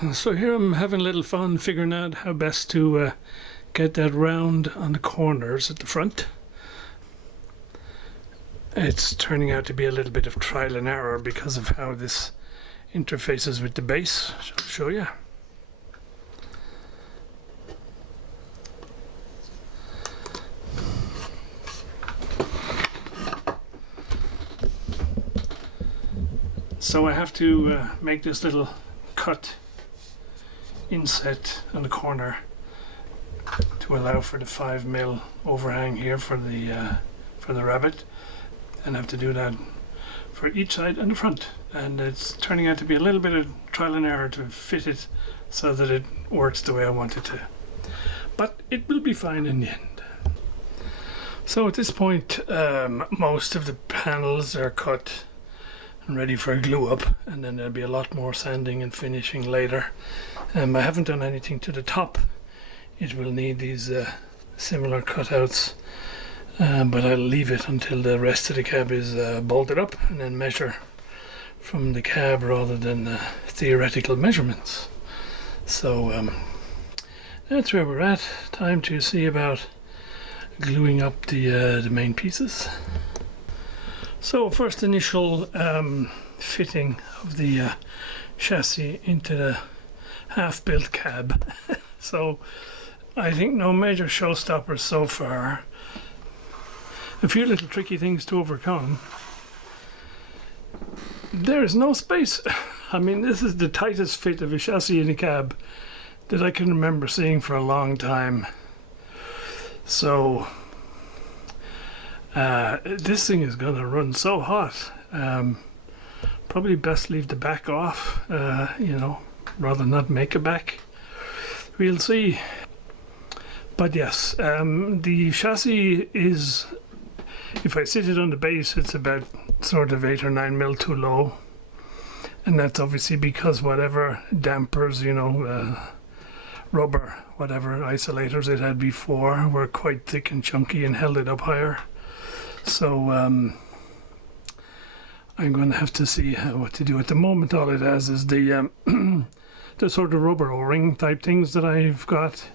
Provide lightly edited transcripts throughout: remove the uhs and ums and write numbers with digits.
So here I'm having a little fun figuring out how best to get that round on the corners at the front. It's turning out to be a little bit of trial and error because of how this interfaces with the base. I'll show you. So I have to make this little cut inset on the corner to allow for the 5mm overhang here for the rabbit, and I have to do that for each side and the front, and it's turning out to be a little bit of trial and error to fit it so that it works the way I want it to, but it will be fine in the end. So at this point most of the panels are cut and ready for a glue up, and then there'll be a lot more sanding and finishing later. I haven't done anything to the top. It will need these similar cutouts, but I'll leave it until the rest of the cab is bolted up and then measure from the cab rather than theoretical measurements. So that's where we're at. Time to see about gluing up the main pieces. So first initial fitting of the chassis into the half-built cab. So I think no major showstoppers so far. A few little tricky things to overcome. There is no space. I mean, this is the tightest fit of a chassis in a cab that I can remember seeing for a long time. So this thing is gonna run so hot. Probably best leave the back off, you know, rather not make a back. We'll see. But yes, the chassis is, if I sit it on the base, it's about sort of 8 or 9mm too low, and that's obviously because whatever dampers, you know, rubber, whatever isolators it had before were quite thick and chunky and held it up higher. So I'm going to have to see what to do. At the moment all it has is the the sort of rubber O-ring type things that I've got.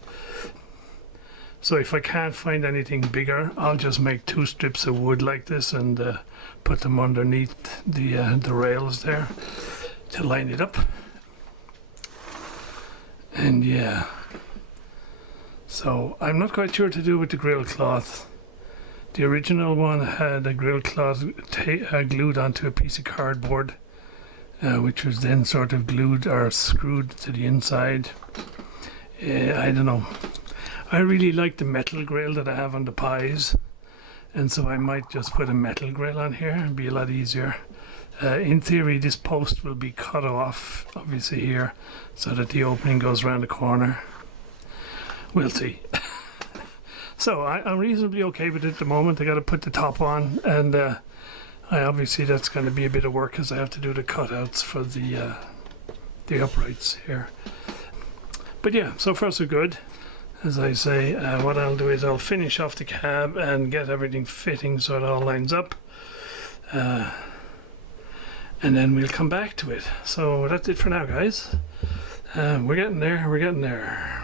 So if I can't find anything bigger, I'll just make 2 strips of wood like this and put them underneath the rails there to line it up. And yeah, so I'm not quite sure what to do with the grill cloth. The original one had a grill cloth glued onto a piece of cardboard, which was then sort of glued or screwed to the inside. I don't know. I really like the metal grill that I have on the pies, and so I might just put a metal grill on here and be a lot easier. In theory, this post will be cut off, obviously here, so that the opening goes around the corner. We'll see. So I'm reasonably okay with it at the moment. I got to put the top on, and obviously that's going to be a bit of work because I have to do the cutouts for the uprights here. But yeah, so far so good. As I say, what I'll do is I'll finish off the cab and get everything fitting so it all lines up, and then we'll come back to it. So that's it for now, guys. We're getting there.